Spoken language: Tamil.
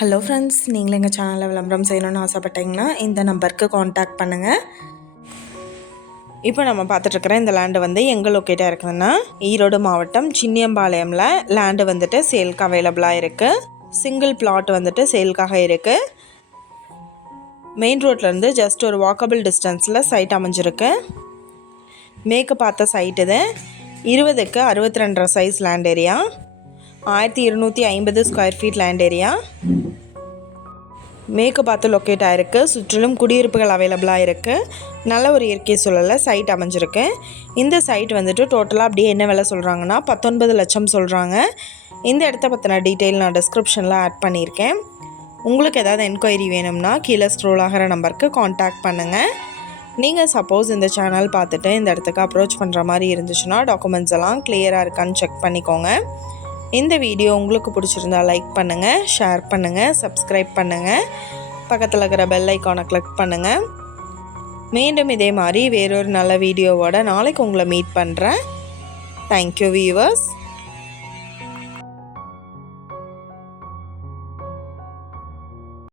ஹலோ ஃப்ரெண்ட்ஸ், நீங்களும் எங்கள் சேனலில் விளம்பரம் செய்யணும்னு ஆசைப்பட்டீங்கன்னா இந்த நம்பருக்கு காண்டாக்ட் பண்ணுங்கள். இப்போ நம்ம பார்த்துட்ருக்குற இந்த லேண்டு வந்து எங்கே லொக்கேட்டாக இருக்குதுன்னா ஈரோடு மாவட்டம் சின்னியம்பாளையமில் லேண்டு வந்துட்டு சேலுக்கு அவைலபிளாக இருக்குது. சிங்கிள் பிளாட் வந்துட்டு சேலுக்காக இருக்குது. மெயின் ரோட்லேருந்து ஜஸ்ட் ஒரு வாக்கபிள் டிஸ்டன்ஸில் சைட் அமைஞ்சிருக்கு. மேற்கு பார்த்த சைட் இது 20க்கு 62 size land area, 1250 square feet land area. மேற்கு பார்த்து லொக்கேட் ஆகிருக்கு. சுற்றிலும் குடியிருப்புகள் அவைலபிளாக இருக்குது. நல்ல ஒரு இயற்கை சூழலில் சைட் அமைஞ்சிருக்கு. இந்த சைட் வந்துட்டு டோட்டலாக அப்படியே என்ன விலை சொல்கிறாங்கன்னா 19 லட்சம் சொல்கிறாங்க. இந்த இடத்த பற்றின டீட்டெயில் நான் டிஸ்கிரிப்ஷனில் ஆட் பண்ணியிருக்கேன். உங்களுக்கு ஏதாவது என்கொயரி வேணும்னா கீழே ஸ்க்ரோல் ஆகிற நம்பருக்கு காண்டாக்ட் பண்ணுங்கள். நீங்கள் சப்போஸ் இந்த சேனல் பார்த்துட்டு இந்த இடத்துக்கு அப்ரோச் பண்ணுற மாதிரி இருந்துச்சுன்னா டாக்குமெண்ட்ஸ் எல்லாம் கிளியராக இருக்கான்னு செக் பண்ணிக்கோங்க. இந்த வீடியோ உங்களுக்கு பிடிச்சிருந்தா லைக் பண்ணுங்கள், ஷேர் பண்ணுங்கள், சப்ஸ்கிரைப் பண்ணுங்கள், பக்கத்தில் இருக்கிற பெல் ஐக்கானை கிளிக் பண்ணுங்கள். மீண்டும் இதே மாதிரி வேறொரு நல்ல வீடியோவோட நாளைக்கு உங்களை மீட் பண்ணுறேன். Thank you viewers.